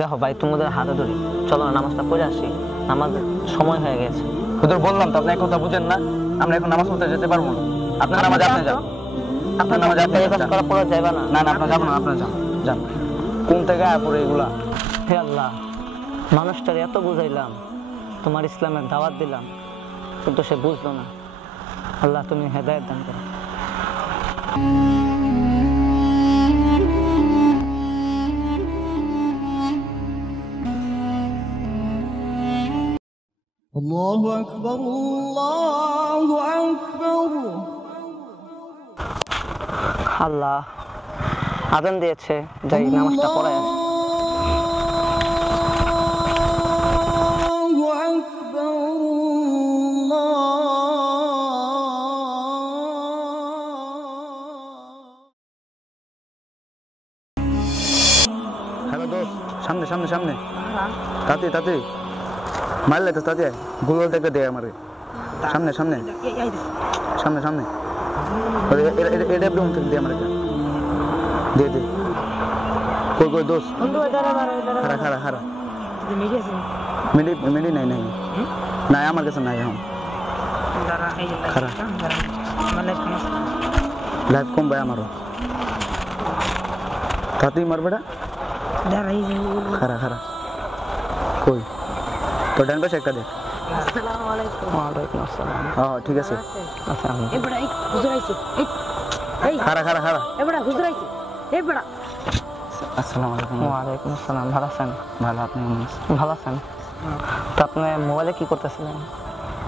দেখো ভাই তোমাদের হাতে ধরি, চলো না নামাজটা পড়ে আসি, নামাজের সময় হয়ে গেছে। হুজুর বললাম তো আপনি কথা বুঝেন না, আমরা এখন নামাজ পড়তে যেতে পারবো না। আপনার নামাজে আপনি যান, আপনার নামাজে আপনি কাজ করার পরে যাইবা না? না না আপনার যাবো না, আপনার যান যান। কোন থেকে পড়ে এগুলা? হে আল্লাহ, মানুষটার এত বুঝাইলাম, তোমার ইসলামের দাওয়াত দিলাম, কিন্তু সে বুঝলো না। আল্লাহ তুমি হেদায়েত দান করো। الله أكبر الله أكبر। আল্লাহ আযান দিয়েছে, যাই নামাজটা পড়ে আসি। الله أكبر الله। হ্যালো দোস্ত, সামনে সামনে সামনে, তাতে তাতে মারলে তো তাতে গুগল থেকে দে আমারে, সামনে সামনে সামনে সামনে, এটা একদম থেকে দে আমারে, দে দে। কই কই দোস্ত, খারা খারা খারা, মিলি মিলি নাই নাই নাই আমার কাছে নাই এখন। খারা লাইফ কম ভাই আমারও, তাতেই মারবেটা। খারা খারা কই তো ডান পাশে একটা দেখ। আসসালামু আলাইকুম। ওয়ালাইকুম আসসালাম। হ্যাঁ ঠিক আছে। আচ্ছা এবড়া এই হুজুর আইছে, এই খারা খারা খারা। এবড়া হুজুর আইছে, এবড়া। আসসালামু আলাইকুম। ওয়ালাইকুম আসসালাম। ভালো আছেন? ভালো, আপনি কেমন আছেন? ভালো আছেন? তো আপনি মোবাইলে কি করতেছিলেন?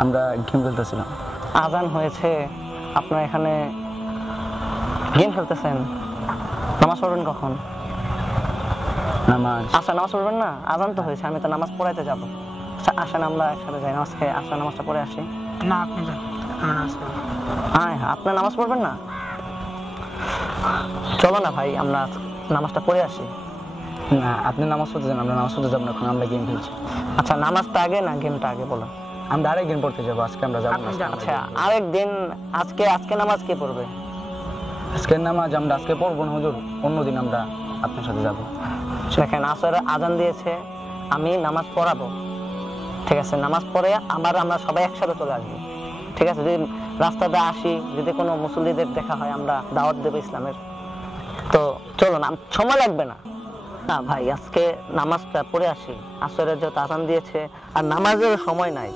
আমরা গেম খেলতেছিলাম। আজান হয়েছে, আপনার এখানে গেম খেলতেছেন? নামাজ পড়বেন কখন? নামাজ আচ্ছা নামাজ পড়বেন না? আজান তো হয়েছে, আমি তো নামাজ পড়াইতে যাবো। আচ্ছা আসেন আমরা একসাথে যাই, নামাজ খেয়ে আসলে নামাজটা পড়ে আসি। না আপনি যান, আমি নামাজ পড়ব। হ্যাঁ আপনার নামাজ পড়বেন না? চলো না ভাই আমরা নামাজটা পড়ে আসি। না আপনি নামাজ পড়তে যান, আমরা নামাজ পড়তে যাবো না, এখন আমরা গেম খেলছি। আচ্ছা নামাজটা আগে না গেমটা আগে বলো? আমরা আরেক গেম পড়তে যাবো, আজকে আমরা যাবো না। আচ্ছা আরেকদিন, আজকে নামাজ কে পড়বে? আজকের নামাজ আমরা আজকে পড়বো না হুজুর, অন্যদিন আমরা আপনার সাথে যাবো। দেখেন আসরের আজান দিয়েছে, আমি নামাজ পড়াবো, ঠিক আছে? নামাজ পড়ে আমরা সবাই একসাথে চলে আসবো, ঠিক আছে? যদি রাস্তাতে আসি, যদি কোনো মুসল্লিদের দেখা হয়, আমরা দাওয়াত দেবো ইসলামের। তো চলো না, সময় লাগবে না। না ভাই আজকে নামাজটা পড়ে আসি, আসরের যেহেতু আজান দিয়েছে, আর নামাজের সময় নাই,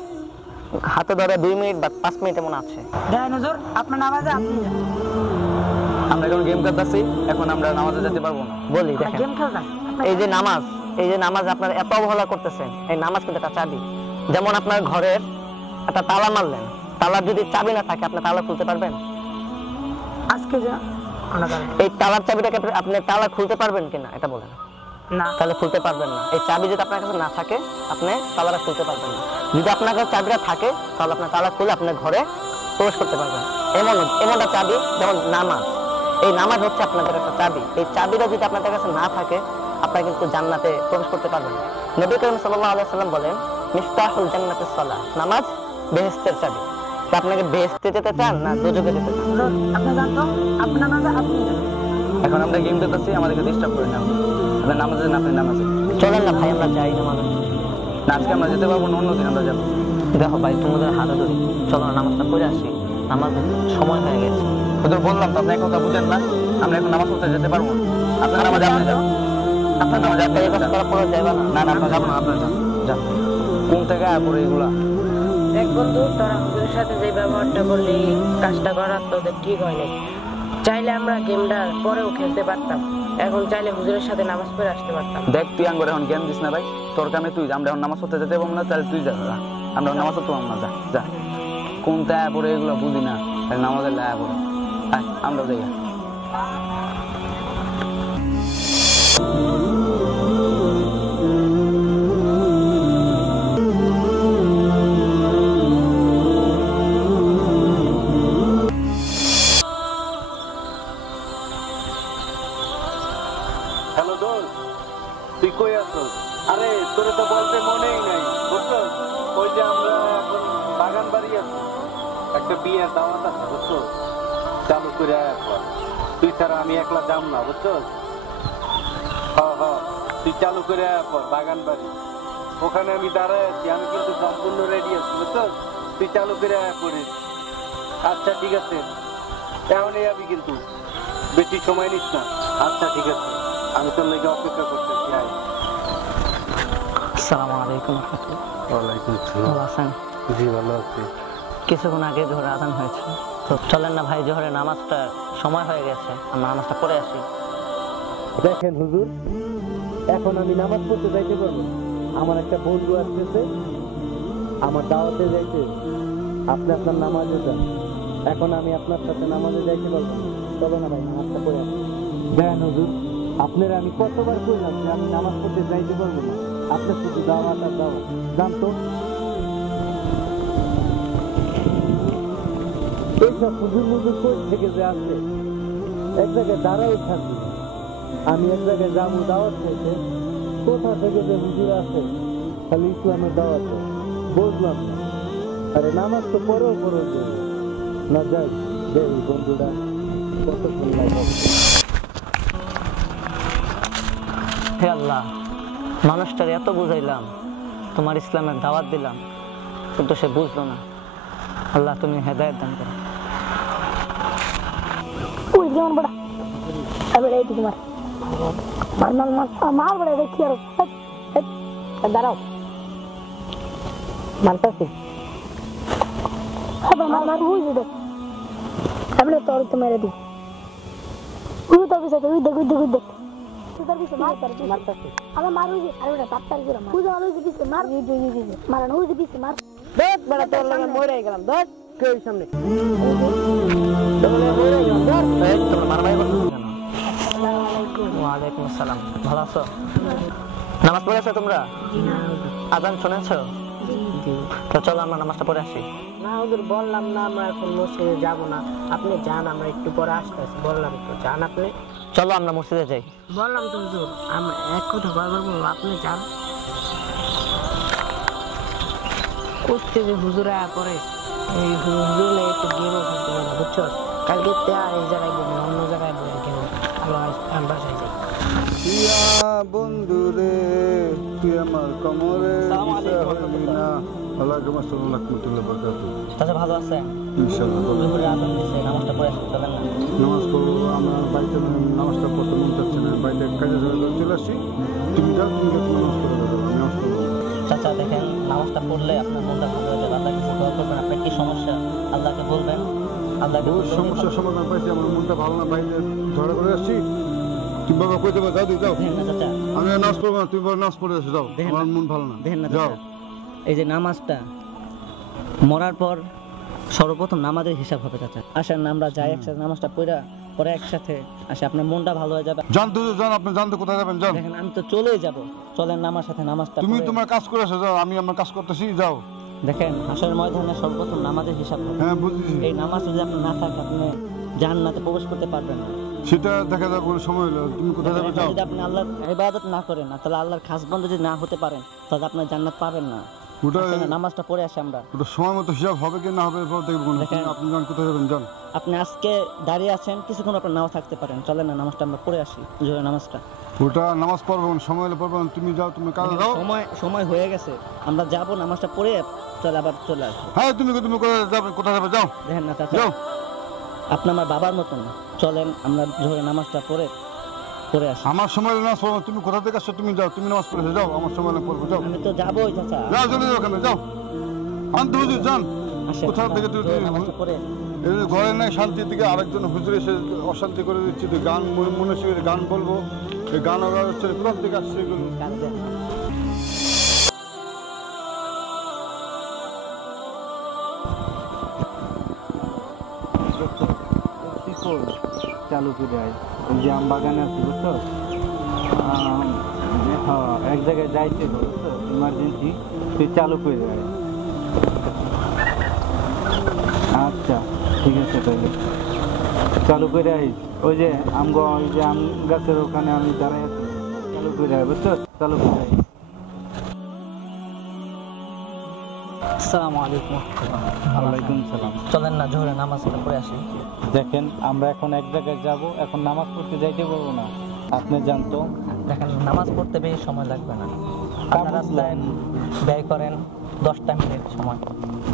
হাতে ধরে 2 মিনিট বা 5 মিনিট এমন আছে। দেখেন হুজুর, আপনার নামাজে আপনি যান। আমরা এখন গেম খেলতেছি, এখন আমরা নামাজে যেতে পারবো না। বলি দেখেন, গেম খেলতাম। এই যে নামাজ আপনারা এত অবহেলা করতেছেন, এই নামাজ কিন্তু একটা চাবি। যেমন আপনার ঘরের একটা তালা মারলেন, তালার যদি চাবি না থাকে আপনি তালা খুলতে পারবেন? আজকে যা আমরা যান। এই তালার চাবিটাকে আপনি তালা খুলতে পারবেন কিনা এটা বলেন? না তাহলে খুলতে পারবেন না। এই চাবি যদি আপনার কাছে না থাকে আপনি তালাটা খুলতে পারবেন না। যদি আপনার কাছে চাবিটা থাকে তাহলে আপনার তালা খুলে আপনার ঘরে প্রবেশ করতে পারবেন। এমনটা চাবি যেমন নামাজ, এই নামাজ হচ্ছে আপনাদের একটা চাবি। এই চাবিটা যদি আপনাদের কাছে না থাকে আপনারা কিন্তু জান্নাতে প্রবেশ করতে পারবেন না। নবী করিম সাল্লাল্লাহু আলাইহি ওয়াসাল্লাম বলেন, মিফতাহুল জান্নাতিস সালাহ, নামাজ বেহেশতের চাবি। তো আপনাকে বেহেশতে যেতে চান না দোজখে যেতে চান? হুজুর আপনি যান তো, আপনার নামাজে আপনি যান। এখন আমরা গেম খেলতেছি, আমাদেরকে ডিস্টার্ব করে না। আপনার নামাজে না, আপনি নামাজে চলেন না ভাই আমরা যাই নামাজে। না, আজকে আমরা যেতে পারবো না, অন্যদিন আমরা যাবো। দেখো ভাই তোমাদের হাতে ধরি, চলো না নামাজটা পড়ে আসি, নামাজের সময় হয়ে গেছে। হুজুর বললাম তো, আপনি কথা বুঝেন না, আমরা এখন নামাজ পড়তে যেতে পারবো না। আপনার নামাজে আপনি যান, আপনার নামাজে আপনি কাজ যান। করার পরে যাইবা না? না না আপনার যাবো না, আপনার যান যান। কোন থেকে পড়ে এগুলা? দেখ বন্ধু, তোরা হুজুরের সাথে যে ব্যবহারটা করলি, কাজটা করার তোদের ঠিক হয় নাই। চাইলে আমরা গেমটা পরেও খেলতে পারতাম, এখন চাইলে হুজুরের সাথে নামাজ পড়ে আসতে পারতাম। দেখ তুই আঙ্গরে এখন জ্ঞান দিস না ভাই, তোর কামে তুই যা, আমরা এখন নামাজ পড়তে যেতে পারবো না, তাহলে তুই যা, আমরা নামাজ পড়তে পারবো না, যা যা। কোন তায়া পড়ে এগুলো বুঝি না, তাহলে নামাজের লায়া পড়ে আমরা যাই। হ্যালো দোস্ত, তুই কই আছিস? আরে তোরে তো বলতে মনেই নাই, বুঝছো? ওই যে আমরা এখন বাগান বাড়ি আছি, একটা বিয়ের দাওয়াত আছে, বুঝছো? চালু করে একবার তুই ছাড়া আমি একলা যাম না, বুঝছো? হ হ তুই চালু করে আয় পর বাগান বাড়ি, ওখানে আমি দাঁড়ায় আছি, আমি কিন্তু সম্পূর্ণ রেডি আছি বুঝছো, তুই চালু করে আয় পড়িস। আচ্ছা ঠিক আছে, এমনই যাবি কিন্তু বেশি সময় নিস না। আচ্ছা ঠিক আছে, আমি তোর লেগে অপেক্ষা করতেছি। আয়। আসসালামু আলাইকুম রহমতুল্লাহ। ওয়ালাইকুম ভালো আছেন? জি ভালো আছি। কিছুক্ষণ আগে জোহরের আজান হয়েছে, তো চলেন না ভাই, জোহরের নামাজটা সময় হয়ে গেছে, আমরা নামাজটা পড়ে আসি। দেখেন হুজুর, এখন আমি নামাজ পড়তে যাইতে পারবো, আমার একটা বন্ধু আসতেছে আমার দাওয়াতে যাইতে, আপনি আপনার নামাজে যান, এখন আমি আপনার সাথে নামাজে যাইতে পারবো না। চলো না ভাই, নামাজটা পড়ে আসি। দেখেন হুজুর, আপনার আমি কতবার কইলাম যে আমি নামাজ পড়তে যাইতে পারবো না, আপনার শুধু দাওয়াত আর দাওয়াত, জানতো এইসব হুজুর মুজুর কই থেকে যে আসছে, এক জায়গায় দাঁড়াই থাকবে, আমি এক জায়গায় যাবো দাওয়াত খাইতে, কোথা থেকে যে হুজুর আছে খালি ইসলামের দাওয়াত বুঝলাম না। আরে নামাজ তো পরেও না, যাই দেবী বন্ধুরা কতক্ষণ লাগে। হে আল্লাহ, মানুষটার এত বুঝাইলাম, তোমার ইসলামের দাওয়াত দিলাম, কিন্তু সে বুঝলো না। আল্লাহ তুমি হেদায়েত দান করো। ওই যেমন বড়া এবার এই তোমার মার বড়া দেখি আর দাঁড়াও মারতাছি মার বুঝে দেখ এবারে তোর তো মেরে দিই ওই তো বিসাতে ওই দেখ তোর কিছু মারতাছি আমার মার হইছে আর ওটা তাত্তার করে মার বুঝা হইছে কিছু মার মারানো হইছে কিছু মার দেখ বড়া তোর লাগে মরে গেলাম দেখ কে সামনে এই, তোমরা মারামারি করতেছো কেন? ওয়ালাইকুম আসসালাম। ভালো আছো? নামাজ পড়েছো তোমরা? আজান শুনেছো? তো চলো আমরা নামাজটা পড়ে আসি। না হুজুর, বললাম না আমরা এখন মসজিদে যাব না, আপনি যান, আমরা একটু পরে আসতেছি। বললাম তো যান আপনি। চলো আমরা মসজিদে যাই। বললাম তো হুজুর, আমরা এক কথা বারবার বললাম, আপনি যান। করতে যে হুজুরে পরে এই হুজুরে একটু গেমও খেলতে পারে না, বুঝছো? কালকে এই জায়গায় বলি, অন্য জায়গায় বলি কেন, আমি বাসায় যাই। ইয়া বন্ধুরে তুই আমার কমরে আসসালামু আলাইকুম হইলি না। ওয়ালাইকুম আসসালাম রাহমাতুল্লাহি ওয়া বারাকাতুহু। তাহলে ভালো আছেন? ইনশাআল্লাহ ভালো। দুপুরে আজান দিচ্ছে, নামাজটা পড়ে আসি, চলেন না? নামাজ পড়বো, আমরা বাড়িতে নামাজটা পড়তে মন চাচ্ছে না, বাইরে কাজে চলে আসি। তুমি যাও, তুমি গিয়ে নামাজ পড়ে যাবে, আমি নামাজ পড়বো। চাচা দেখেন, নামাজটা পড়লে আপনার মনটা ভালো হয়ে যাবে, আল্লাহ কিছু দোয়া করবেন, আপনার কি সমস্যা আল্লাহকে বলবেন, আল্লাহকে বহু বললেই সমস্যার হবে। সমাধান পাইছি, আমার মনটা ভালো না, বাইরে ঝগড়া করে আসছি। তুমি বাবা কই দেবো, যাও দিই যাও, দেখেন না চাচা, আমি নামাজ পড়বো না, তুমি বড় নামাজ পড়ে আসো, যাও, দেখেন আমার না। মন ভালো না, দেখেন না যাও। চাচা, এই যে নামাজটা মরার পর সর্বপ্রথম নামাজের হিসাব হবে চাচা। আসেন না আমরা যাই একসাথে, নামাজটা পরে একসাথে আসে, আপনার মনটা ভালো হয়ে যাবে। জানতো জান, আপনি জানতো কোথায় যাবেন, যান। দেখেন আমি তো চলেই যাব, চলেন না আমার সাথে নামাজটা তুমি পড়ে। তোমার কাজ করে আসো, যাও, আমি আমার কাজ করতেছি, যাও। দেখেন হাসরের ময়দানে সর্বপ্রথম নামাজের হিসাব হবে। হ্যাঁ বুঝেছি, এই নামাজ যদি আপনি না থাকে, আপনি জান্নাতে প্রবেশ করতে পারবেন না। সেটা দেখা যাবে কোনো সময় হলো, তুমি কোথায় যাবে, যাও। যদি আপনি আল্লাহর ইবাদত না করেন না, তাহলে আল্লাহর খাস বন্ধু যদি না হতে পারেন, তাহলে আপনার জান্নাত পাবেন না। ওটা আসেন না, নামাজটা পড়ে আসি আমরা। ওটা সময় মতো হিসাব হবে কি না হবে, এরপর দেখবো না। দেখেন। আপনি যান, কোথায় যাবেন, যান। আপনি আজকে দাঁড়িয়ে আছেন, কিছুক্ষণ আপনার নাও থাকতে পারেন, চলেন না নামাজটা আমরা পড়ে আসি, জোরে নামাজটা। ওটা নামাজ পড়বো, সময় হলে পড়বো, তুমি যাও, তুমি কাজে যাও। সময় হয়ে গেছে, আমরা যাব, নামাজটা পড়ে চলে আবার চলে আসবো। হ্যাঁ তুমি কোথায় যাবে, যাও, দেখেন না চাচা, যাও। আপনি আমার বাবার মতন, চলেন আমরা জোরে নামাজটা পড়ে আসি। আমার সময় হলে নামাজ পড়বো, তুমি কোথা থেকে আসছো, তুমি যাও, তুমি নামাজ পড়েছো, যাও, আমার সময় হলে পড়বো, যাও, আমি তো যাবোই চাচা। যাও, চলে যাও ওখানে, যাও। আনতে হুজুর যান, আসেন, কোথাও থেকে আমরা জোরে নামাজটা পড়ে এই যে ঘরে নাই শান্তির দিকে আরেকজন হুজুর এসে অশান্তি করে দিচ্ছে, তুই গান মনে শিখে গান বলবো, এই গান হচ্ছে কোথা থেকে আসছে এগুলো। কাঁদবেন। চালু করে আয়, ওই যে আম বাগানে আছে বুঝছো, হ্যাঁ এক জায়গায় যাইছে বুঝছো, ইমার্জেন্সি, তুই চালু করে আয়। আচ্ছা ঠিক আছে, তাহলে চালু করে আইস। ওই যে ওই যে আম গাছের ওখানে আমি দাঁড়াই আছি, চালু করে আয় বুঝছো, চালু করে আয়। আসসালামু আলাইকুম। ওয়ালাইকুম সালাম। চলেন না জোরে নামাজটা পড়ে আসি। দেখেন আমরা এখন এক জায়গায় যাব, এখন নামাজ পড়তে যাইতে পারবো না, আপনি জানতো দেখেন নামাজ পড়তে বেশি সময় লাগবে না, আপনার রাস্তায় ব্যয় করেন 10টা মিনিট সময়।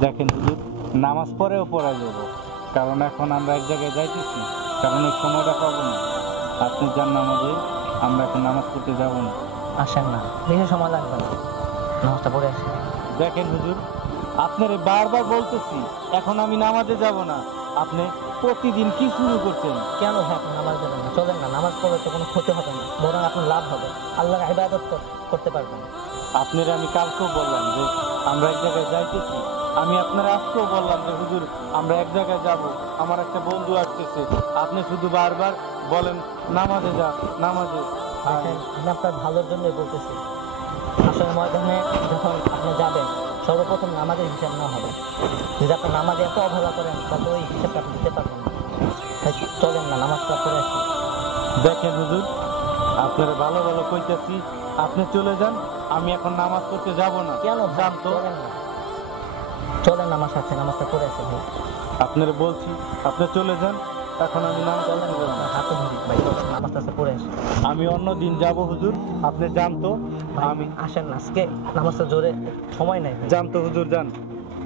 দেখেন হুজুর, নামাজ পড়েও পড়া যাব, কারণ এখন আমরা এক জায়গায় যাইতেছি, কারণ এই সময়টা পাবো না। আপনি যান নামাজে, আমরা এখন নামাজ পড়তে যাব না। আসেন না, বেশি সময় লাগবে না, নামাজটা পড়ে আসেন। দেখেন হুজুর, আপনারে বারবার বলতেছি এখন আমি নামাজে যাব না, আপনি প্রতিদিন কি শুরু করছেন? কেন ভাই আপনি নামাজ পড়বেন না? চলেন না, নামাজ পড়লে তো কোনো ক্ষতি হবে না, বরং আপনার লাভ হবে, আল্লাহর ইবাদত করতে পারবেন। আপনারা আমি কালকেও বললাম যে আমরা এক জায়গায় যাইতেছি, আমি আপনারা আজকেও বললাম যে হুজুর আমরা এক জায়গায় যাব, আমার একটা বন্ধু আসতেছে, আপনি শুধু বারবার বলেন নামাজে যা নামাজে। দেখেন আমি আপনার ভালোর জন্যই বলতেছি, আসলে ময়দানে যখন আপনি যাবেন সর্বপ্রথম নামাজের হিসাব না হবে, যদি আপনি নামাজে এত অবহেলা করেন তাহলে ওই হিসাবটা আপনি দিতে পারবেন না। তাই চলেন না, নামাজটা পড়ে আসি। দেখেন হুজুর, আপনারা ভালো ভালো কইতেছি, আপনি চলে যান, আমি এখন নামাজ পড়তে যাব না। কেন ভাই? জানতো চলেন না, চলেন না আমার সাথে, নামাজটা পড়ে আসি ভাই। আপনারা বলছি আপনি চলে যান, এখন আমি নামাজ চলেন পড়তে যাব না। না, হাতে ধরি ভাই, চলেন নামাজটা পড়ে আসি। আমি অন্য দিন যাব হুজুর, আপনি জানতো ভাই, আমি আসেন না, আজকে নামাজটা জোরে সময় নাই ভাই। জানতো হুজুর, যান।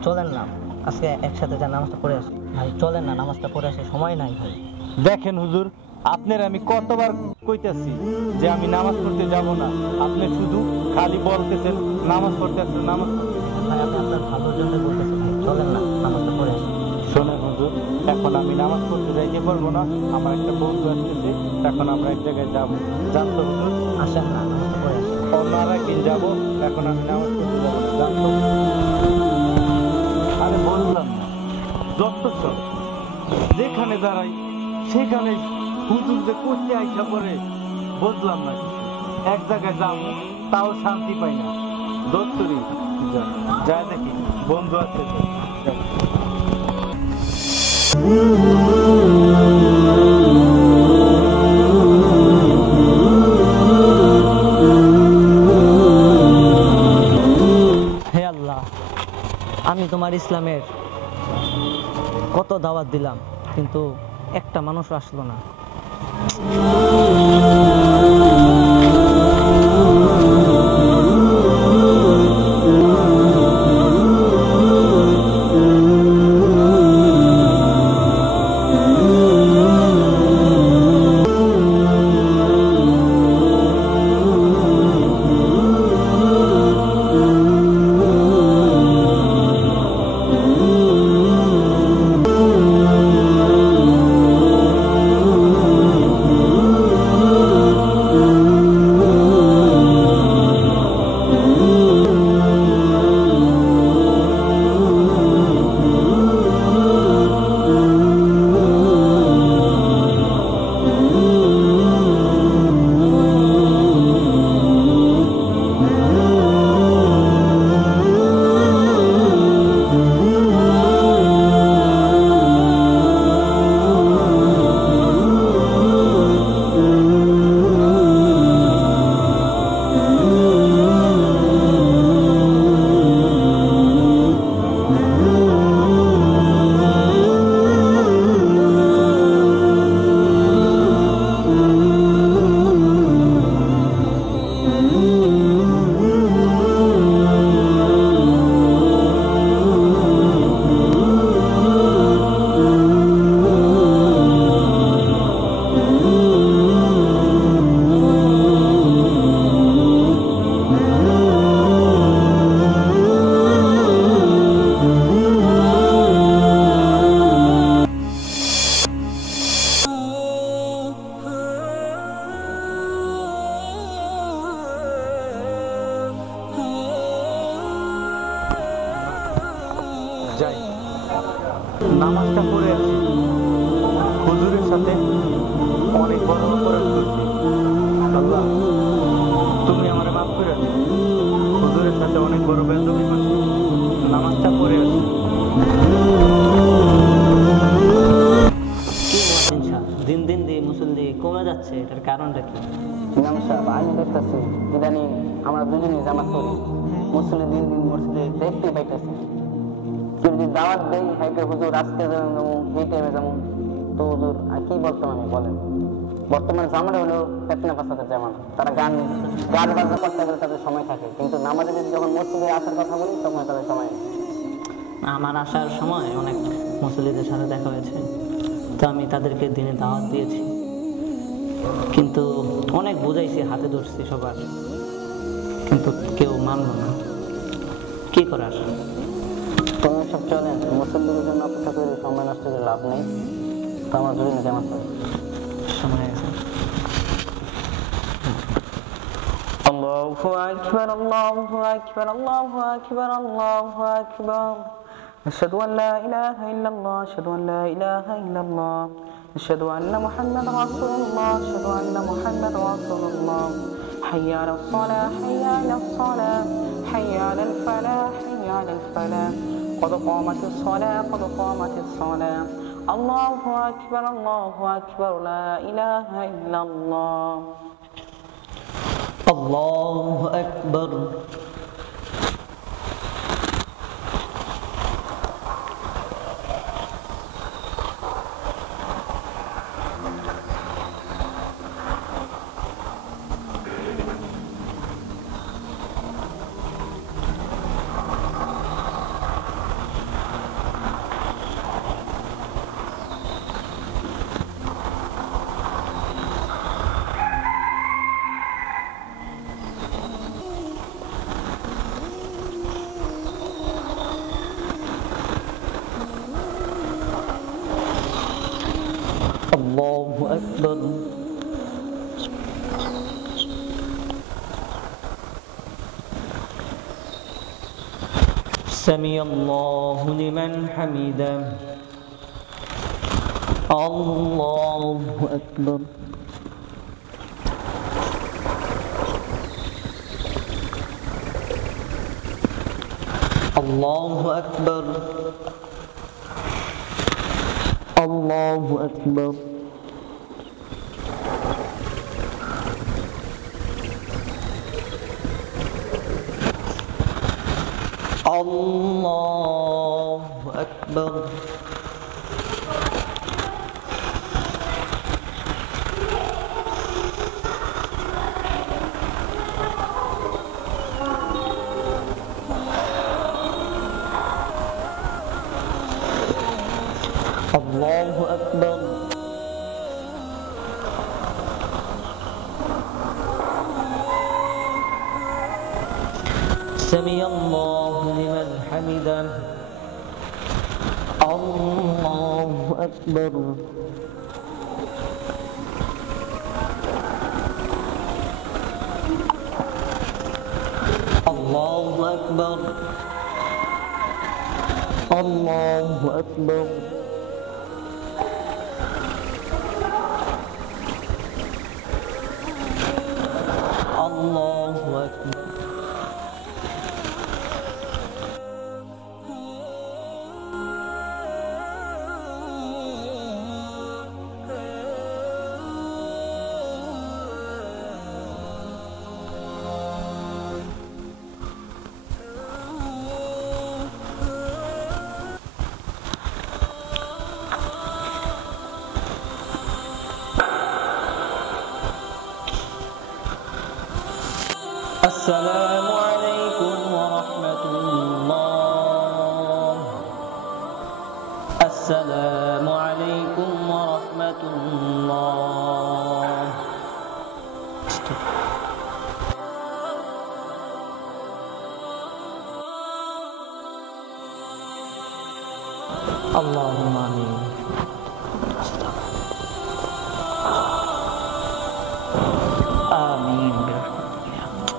চলেন না, আজকে একসাথে যা নামাজটা পড়ে আসি ভাই। চলেন না, নামাজটা পড়ে আসি, সময় নাই ভাই। দেখেন হুজুর, আপনার আমি কতবার কইতেছি যে আমি নামাজ পড়তে যাব না, আপনি শুধু খালি বলতেছেন নামাজ পড়তে আসছেন, নামাজ পড়তে। ভাই আমি আপনার ভালোর জন্য বলতেছি ভাই, চলেন না, নামাজটা পড়ে আসি। শোনেন হুজুর, এখন আমি নামাজ পড়তে যাইতে পারবো না, আমার একটা বন্ধু আসতেছে, এখন আমরা এক জায়গায় যাব, জানতো হুজুর। আসেন না, নামাজটা পড়ে আসি। অন্য আর একদিন যাবো, এখন আমি নামাজ পড়তে যাবো না, জানতো। আরে বললাম না, যত সব যেখানে দাঁড়াই সেখানে হুজুর যে করতে আইসা পরে বুঝলাম না কিছু। এক জায়গায় যাবো তাও শান্তি পাই না। দোস্তরি যা দেখি বন্ধু আছে তো, যাই। হে আল্লাহ, আমি তোমার ইসলামের কত দাওয়াত দিলাম, কিন্তু একটা মানুষ আসলো না। যাই, নামাজটা পড়ে আসি। হুজুরের সাথে অনেক বড় অপরাধ করছি, আল্লাহ তুমি আমার মাফ করে দিও। হুজুরের সাথে অনেক বড় বেদবি করছি, নামাজটা পড়ে আসি। কি মুয়াজ্জিন সাহেব, দিন দিন মুসল্লি কমে যাচ্ছে, এটার কারণটা কি? ইমাম সাহেব, আমি দেখতেছি ইদানিং আমরা দুজনই জামাত করি, মুসলিম দিন দিন মসজিদে দেখতেই পাইতেছি। কেউ যদি দাওয়াত দেয়, হ্যাঁ হুজুর আজকে যাবো, এই টাইমে যাবো, তো হুজুর আর কি বর্তমানে বলেন? বর্তমান জামানা হলো ফিতনা ফাসাদের জামানা। তারা গান বাজনা করতে গেলে তাদের সময় থাকে, কিন্তু নামাজে যখন মসজিদে আসার কথা বলি তখন তাদের সময় নেই। আমার আসার সময় অনেক মুসল্লিদের সাথে দেখা হয়েছে, তো আমি তাদেরকে দিনে দাওয়াত দিয়েছি, কিন্তু অনেক বুঝাইছি, হাতে ধরছি সবার, কিন্তু কেউ মানল না। কি করার? তোমরা সব চলেন, মুসল্লিদের জন্য অপেক্ষা করে সময় নষ্ট করে লাভ নেই। তো আমার যদি জামাত পড়ে সময় হয়ে গেছে। আল্লাহু আকবার, আল্লাহু আকবার, আল্লাহু আকবার, আল্লাহু আকবার। আশহাদু আন লা ইলাহা ইল্লাল্লাহ, আশহাদু আন লা ইলাহা ইল্লাল্লাহ, আশহাদু আন্না মুহাম্মাদার রাসূলুল্লাহ, আশহাদু আন্না মুহাম্মাদার রাসূলুল্লাহ। হাইয়া আলাস সালাহ, হাইয়া আলাস সালাহ, হাইয়া আলাল ফালাহ, হাইয়া আলাল ফালাহ। قد قامت الصلاة، قد قامت الصلاة. الله أكبر، الله أكبر، لا إله إلا الله. الله أكبر. الله أكبر. سمع الله لمن حمده. الله أكبر. الله أكبر. الله أكبر. الله أكبر. الله أكبر. سمع الله لمن حمده. الله أكبر. الله أكبر. الله أكبر. الله أكبر. السلام عليكم ورحمة الله. السلام عليكم ورحمة الله. اللهم آمين. آمين برحمتك يا الله.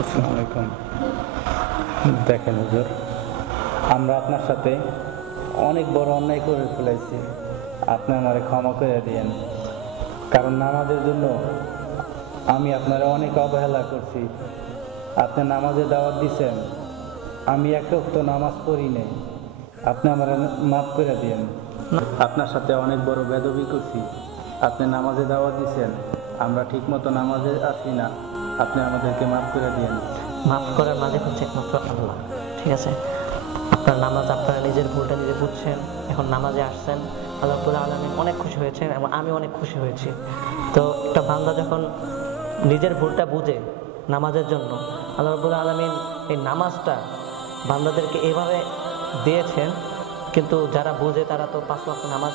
আসসালামু আলাইকুম। দেখেন হুজুর, আমরা আপনার সাথে অনেক বড় অন্যায় করে ফেলেছি, আপনি আমারে ক্ষমা করে দিয়েন। কারণ নামাজের জন্য আমি আপনারা অনেক অবহেলা করছি। আপনি নামাজে দাওয়াত দিছেন, আমি এক ওয়াক্ত নামাজ পড়ি নাই, আপনি আমার মাফ করে দিয়েন। আপনার সাথে অনেক বড় বেদবি করছি, আপনি নামাজে দাওয়াত দিচ্ছেন, আমরা ঠিক মতো নামাজে আসি না, আপনি আমাদেরকে মাফ করে দিয়েন। মাফ করার মালিক হচ্ছে একমাত্র আল্লাহ, ঠিক আছে? আপনার নামাজ, আপনারা নিজের ভুলটা নিজে বুঝছেন, এখন নামাজে আসছেন, আল্লাহ রাব্বুল আলামিন অনেক খুশি হয়েছেন এবং আমি অনেক খুশি হয়েছি। তো একটা বান্দা যখন নিজের ভুলটা বুঝে নামাজের জন্য, আল্লাহ রাব্বুল আলামিন এই নামাজটা বান্দাদেরকে এভাবে দিয়েছেন, কিন্তু যারা বুঝে তারা তো 5 ওয়াক্ত নামাজ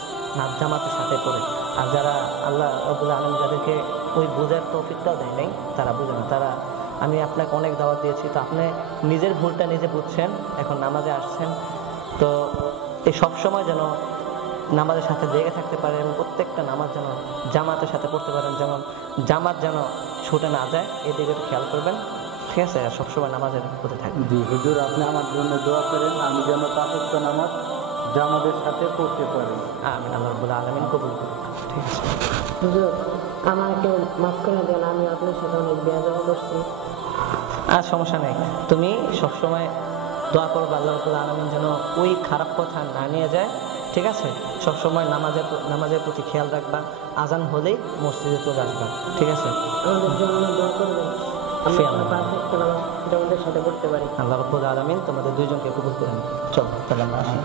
জামাতের সাথে পড়ে, আর যারা আল্লাহ রাব্বুল আলামিন যাদেরকে ওই বুঝার তৌফিকটাও দেয় নাই, তারা বুঝে না। তারা, আমি আপনাকে অনেক দাওয়াত দিয়েছি, তো আপনি নিজের ভুলটা নিজে বুঝছেন, এখন নামাজে আসছেন। তো এই সবসময় যেন নামাজের সাথে লেগে থাকতে পারেন এবং প্রত্যেকটা নামাজ যেন জামাতের সাথে পড়তে পারেন, যেমন জামাত যেন ছুটে না যায়, এই দিকে একটু খেয়াল করবেন, ঠিক আছে? আর সবসময় নামাজের প্রতি থাকবেন। জি হুজুর, আপনি আমার জন্য দোয়া করেন, আমি যেন 5 ওয়াক্ত নামাজ জামাতের সাথে পড়তে পারি। আমিন। আল্লাহ রাব্বুল আলামিন কবুল করুন, ঠিক আছে? হুজুর আমাকে মাফ করে দেন, আমি আপনার সাথে অনেক বেয়াদবি করছি। আর সমস্যা নেই, তুমি সবসময় দোয়া করবে আল্লাহ রাব্বুল আলামিন যেন ওই খারাপ কথা না নিয়ে যায়, ঠিক আছে? সবসময় নামাজের প্রতি খেয়াল রাখবা, আজান হলেই মসজিদে চলে আসবা, ঠিক আছে? আমাদের জন্য দোয়া করবেন, আমরা ফি আল্লাহ। 5 ওয়াক্ত নামাজ জামাতের সাথে পড়তে পারি। আল্লাহ রাব্বুল আলামিন তোমাদের দুইজনকে কবুল করেন। চলো তাহলে আমরা আসি।